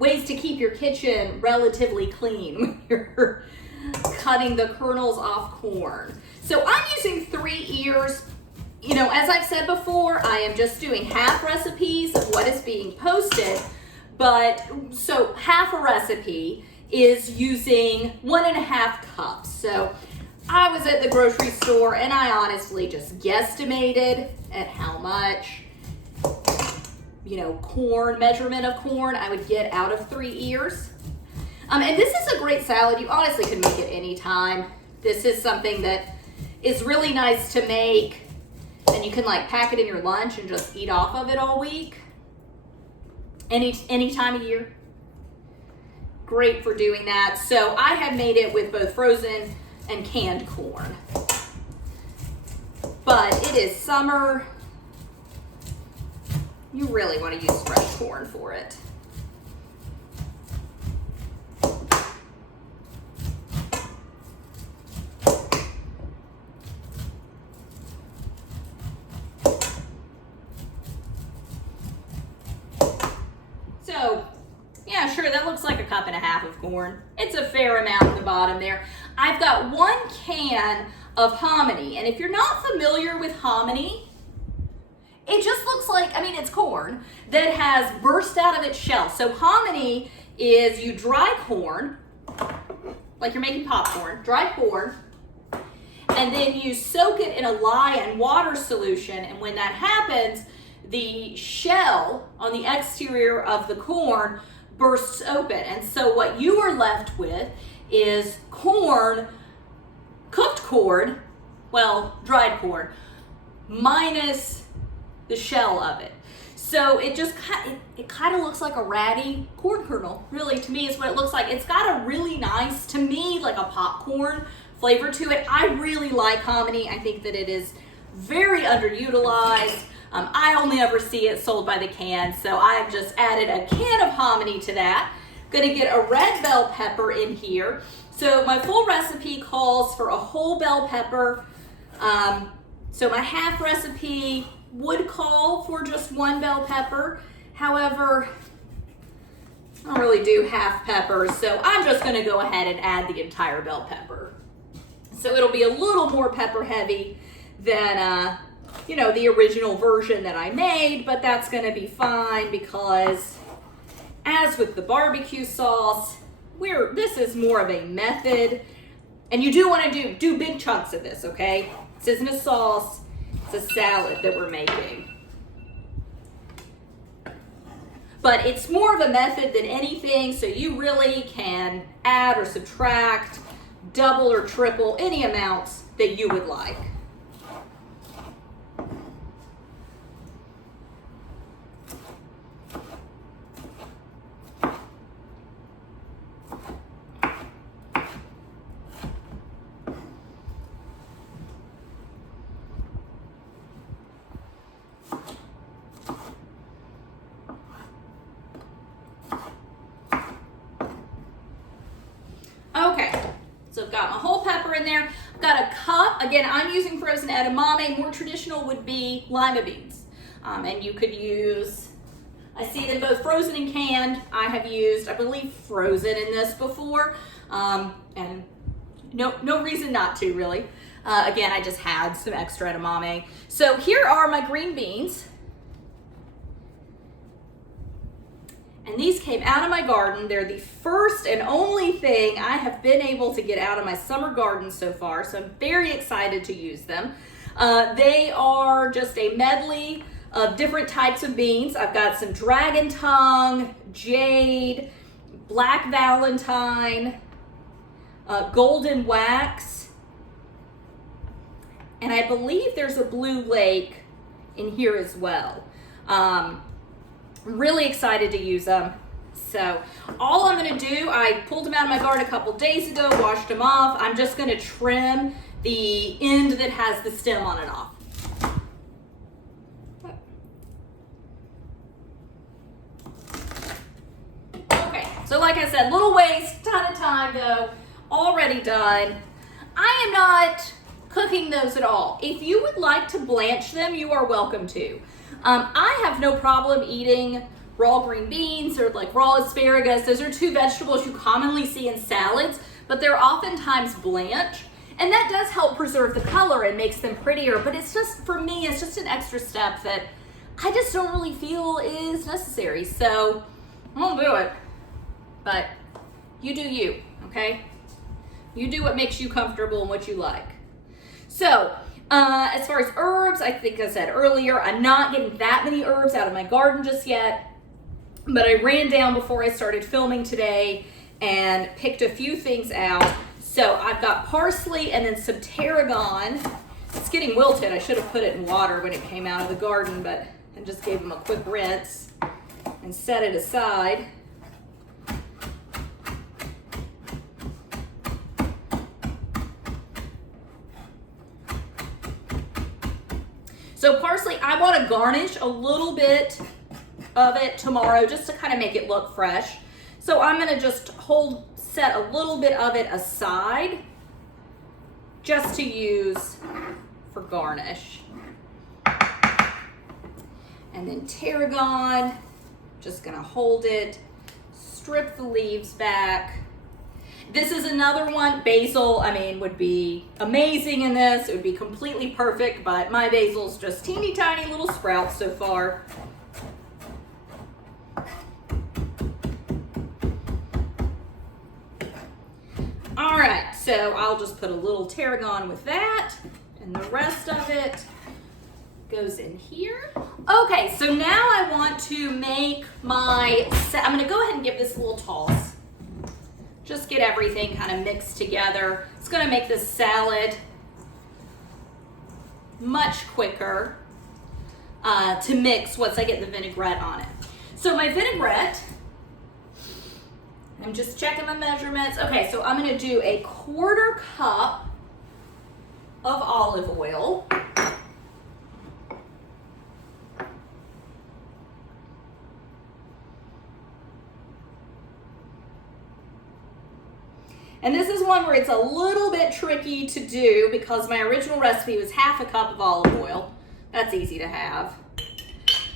ways to keep your kitchen relatively clean when you're cutting the kernels off corn. So I'm using 3 ears. You know, as I've said before, I am just doing half recipes of what is being posted, but so half a recipe is using 1.5 cups. So I was at the grocery store and I honestly just guesstimated at how much, measurement of corn I would get out of 3 ears. And this is a great salad. You honestly can make it anytime. This is something that is really nice to make, and you can like pack it in your lunch and just eat off of it all week. Any time of year. Great for doing that. So I have made it with both frozen and canned corn. But it is summer. You really want to use fresh corn for it. So, yeah, sure, that looks like 1.5 cups of corn. It's a fair amount at the bottom there. I've got 1 can of hominy, and if you're not familiar with hominy, it just looks like, it's corn that has burst out of its shell. So hominy is you dry corn, like you're making popcorn, dry corn, and then you soak it in a lye and water solution, and when that happens, the shell on the exterior of the corn bursts open. And so what you are left with is corn, cooked corn, dried corn, minus the shell of it. So it just kind of looks like a ratty corn kernel, really, to me is what it looks like. It's got a really nice, to me, like a popcorn flavor to it. I really like hominy. I think that it is very underutilized. I only ever see it sold by the can, so I've just added a can of hominy to that. Gonna get a red bell pepper in here. So my full recipe calls for a whole bell pepper. So my half recipe would call for just 1 bell pepper. However, I don't really do half peppers, so I'm just gonna go ahead and add the entire bell pepper. So it'll be a little more pepper heavy than, you know, the original version that I made, but that's gonna be fine because as with the barbecue sauce, this is more of a method, and you do wanna do big chunks of this, okay? This isn't a sauce, it's a salad that we're making. But it's more of a method than anything, so you really can add or subtract, double or triple any amounts that you would like. Okay, so I've got my whole pepper in there. I've got a cup. Again, I'm using frozen edamame. More traditional would be lima beans. And you could use, I see them both frozen and canned. I have used, I believe, frozen in this before. And no reason not to, really. Again, I just had some extra edamame. So here are my green beans. And these came out of my garden. They're the first and only thing I have been able to get out of my summer garden so far, so I'm very excited to use them. They are just a medley of different types of beans. I've got some dragon tongue, jade, black valentine, golden wax, and I believe there's a blue lake in here as well. I'm really excited to use them. So all I'm gonna do, I pulled them out of my garden a couple days ago, washed them off. I'm just gonna trim the end that has the stem on it off. Okay, so like I said, little waste, ton of time though, already done. I am not cooking those at all. If you would like to blanch them, you are welcome to. I have no problem eating raw green beans or like raw asparagus. Those are two vegetables you commonly see in salads, but they're oftentimes blanched. And that does help preserve the color and makes them prettier, but it's just, for me, it's just an extra step that I just don't really feel is necessary. So I won't do it, but you do you, okay? You do what makes you comfortable and what you like. So, as far as herbs, I think I said earlier, I'm not getting that many herbs out of my garden just yet, but I ran down before I started filming today and picked a few things out. So I've got parsley and then some tarragon. It's getting wilted. I should have put it in water when it came out of the garden, but I just gave them a quick rinse and set it aside. So parsley, I want to garnish a little bit of it tomorrow just to kind of make it look fresh. So I'm going to just set a little bit of it aside just to use for garnish. And then tarragon, just going to hold it, strip the leaves back. This is another one. Basil, I mean, would be amazing in this. It would be completely perfect, but my basil's just teeny tiny little sprouts so far. All right, so I'll just put a little tarragon with that, and the rest of it goes in here. Okay, so now I want to make I'm gonna go ahead and give this a little toss. Just get everything kind of mixed together. It's gonna make this salad much quicker to mix once I get the vinaigrette on it. So my vinaigrette, I'm just checking my measurements. Okay, so I'm gonna do a 1/4 cup of olive oil. And this is one where it's a little bit tricky to do because my original recipe was 1/2 cup of olive oil. That's easy to have.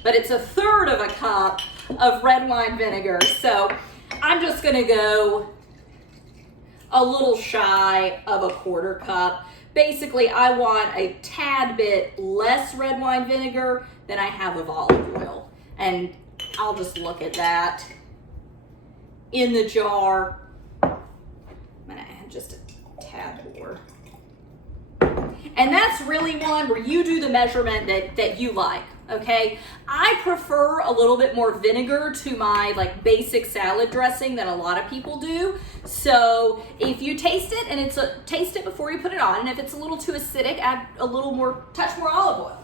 But it's 1/3 of a cup of red wine vinegar. So I'm just gonna go a little shy of a 1/4 cup basically I want a tad bit less red wine vinegar than I have of olive oil. And I'll just look at that in the jar. I'm gonna add just a tad more. And that's really one where you do the measurement that you like, okay? I prefer a little bit more vinegar to my like basic salad dressing than a lot of people do. So if you taste it and taste it before you put it on, and if it's a little too acidic, add a little more, touch more olive oil.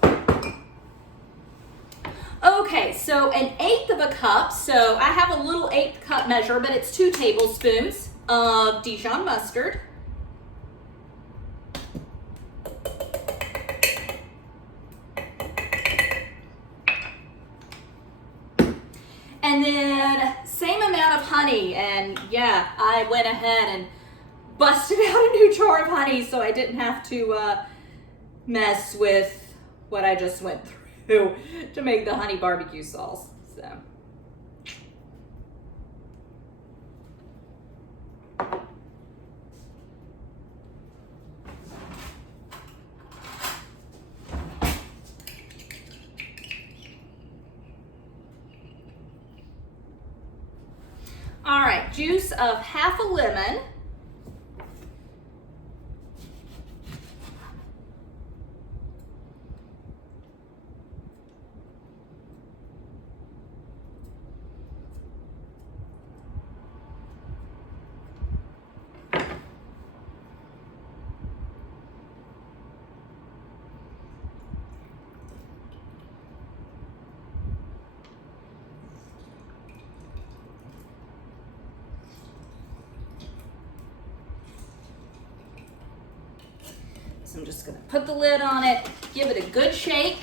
Okay, so an 1/8 of a cup. So I have a little 1/8 cup measure, but it's 2 tablespoons of Dijon mustard. And then same amount of honey, and yeah, I went ahead and busted out a new jar of honey so I didn't have to mess with what I just went through to make the honey barbecue sauce. So. All right, juice of half a lemon. So I'm just gonna put the lid on it, give it a good shake.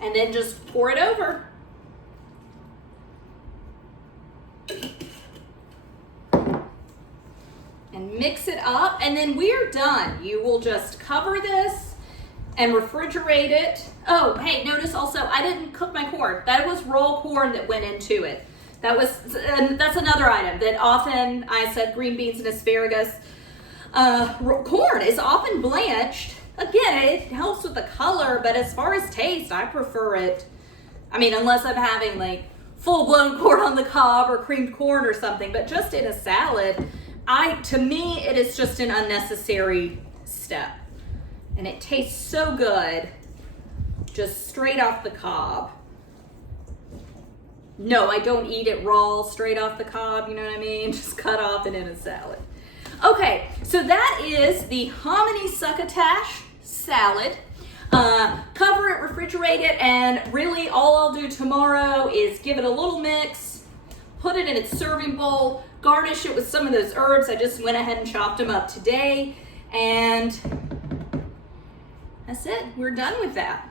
And then just pour it over. And mix it up, and then we're done. You will just cover this and refrigerate it. Oh, hey, notice also I didn't cook my corn. That was raw corn that went into it. That's another item that often I said green beans and asparagus. Corn is often blanched. Again, it helps with the color, but as far as taste, I prefer it. I mean, unless I'm having like full-blown corn on the cob or creamed corn or something, but just in a salad, to me, it is just an unnecessary step. And it tastes so good, just straight off the cob. No, I don't eat it raw, straight off the cob, you know what I mean? Just cut off and in a salad. Okay, so that is the Hominy Succotash salad. Cover it, refrigerate it, and really all I'll do tomorrow is give it a little mix, put it in its serving bowl, garnish it with some of those herbs. I just went ahead and chopped them up today, and that's it. We're done with that.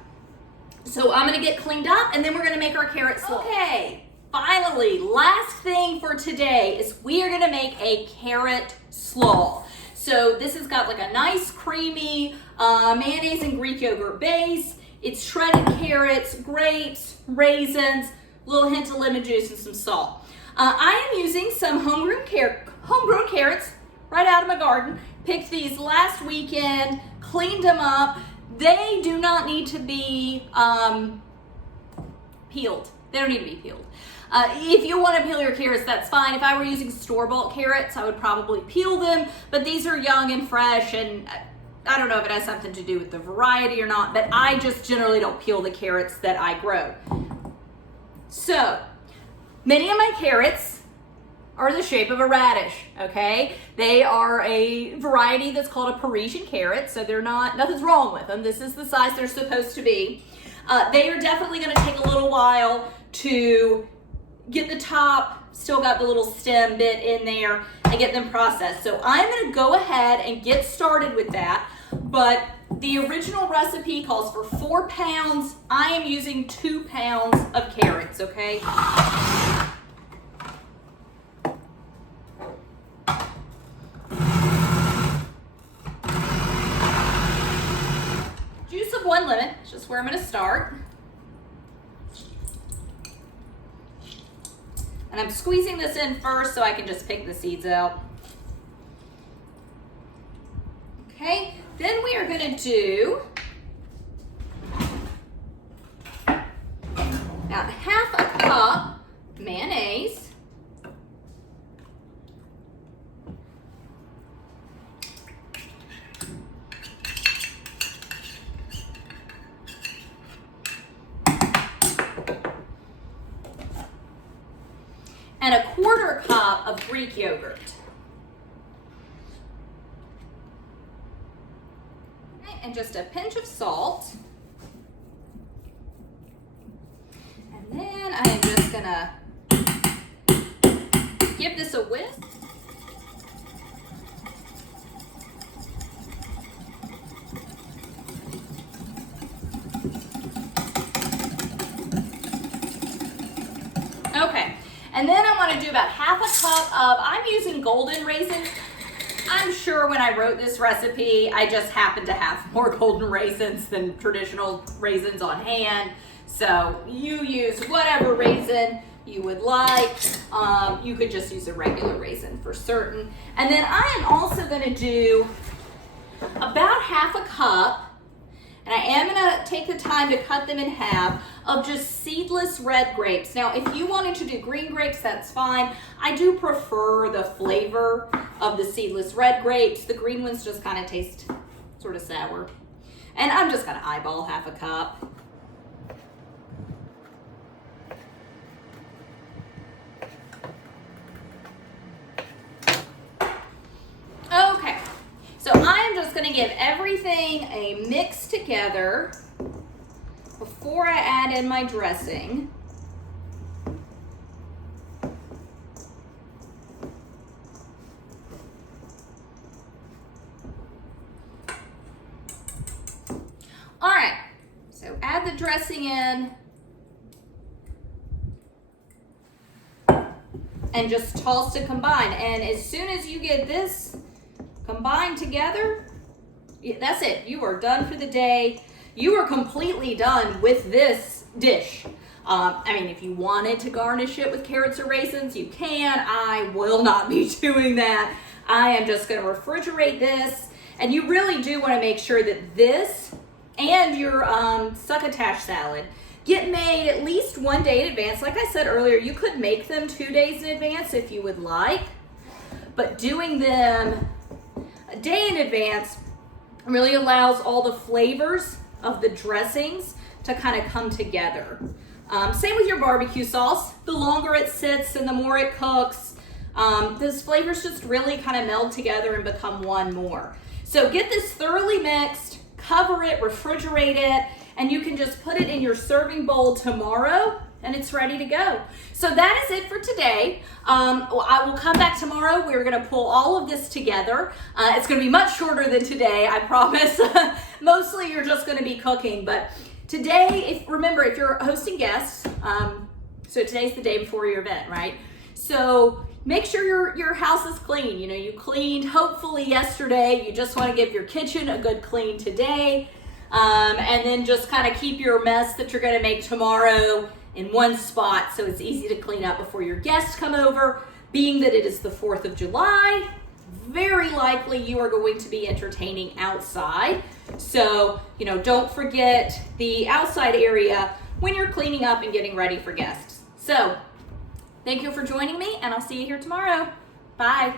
So I'm gonna get cleaned up, and then we're gonna make our carrot slaw. Okay, finally, last thing for today is we are gonna make a carrot slaw. So this has got like a nice creamy mayonnaise and Greek yogurt base. It's shredded carrots, grapes, raisins, a little hint of lemon juice, and some salt. I am using some homegrown carrots right out of my garden. Picked these last weekend, cleaned them up. They do not need to be peeled. They don't need to be peeled. If you want to peel your carrots, that's fine. If I were using store-bought carrots, I would probably peel them, but these are young and fresh, and I don't know if it has something to do with the variety or not, but I just generally don't peel the carrots that I grow. So, many of my carrots are the shape of a radish, okay? They are a variety that's called a Parisian carrot, so nothing's wrong with them. This is the size they're supposed to be. They are definitely gonna take a little while to get the top, still got the little stem bit in there, and get them processed. So I'm gonna go ahead and get started with that, but the original recipe calls for 4 pounds. I am using 2 pounds of carrots, okay? 1 lemon. It's just where I'm gonna start. And I'm squeezing this in first so I can just pick the seeds out. Okay, then we are gonna do about half a cup mayonnaise. And a 1/4 cup of Greek yogurt. Okay, and just a pinch of salt. And then I am just gonna give this a whisk. Okay. And then I want to do about half a cup of, I'm using golden raisins. I'm sure when I wrote this recipe, I just happened to have more golden raisins than traditional raisins on hand. So you use whatever raisin you would like. You could just use a regular raisin for certain. And then I am also going to do about half a cup, and I am gonna take the time to cut them in half, of just seedless red grapes. Now, if you wanted to do green grapes, that's fine. I do prefer the flavor of the seedless red grapes. The green ones just kind of taste sort of sour. And I'm just gonna eyeball half a cup. Okay. So I'm just going to give everything a mix together before I add in my dressing. All right, so add the dressing in and just toss to combine. And as soon as you get this combined together, that's it. You are done for the day. You are completely done with this dish. I mean, if you wanted to garnish it with carrots or raisins, you can. I will not be doing that. I am just going to refrigerate this. And you really do want to make sure that this and your succotash salad get made at least 1 day in advance. Like I said earlier, you could make them 2 days in advance if you would like. But doing them a day in advance really allows all the flavors of the dressings to kind of come together. Same with your barbecue sauce. The longer it sits and the more it cooks, those flavors just really kind of meld together and become one more. So get this thoroughly mixed, cover it, refrigerate it, and you can just put it in your serving bowl tomorrow and it's ready to go. So that is it for today. I will come back tomorrow. We're gonna pull all of this together. It's gonna be much shorter than today, I promise. Mostly you're just gonna be cooking, but today, remember, if you're hosting guests, so today's the day before your event, right? So make sure your house is clean. You know, you cleaned hopefully yesterday. You just wanna give your kitchen a good clean today. And then just kind of keep your mess that you're gonna make tomorrow in one spot so it's easy to clean up before your guests come over. Being that it is the 4th of July, very likely you are going to be entertaining outside. So, you know, don't forget the outside area when you're cleaning up and getting ready for guests. So, thank you for joining me, and I'll see you here tomorrow. Bye.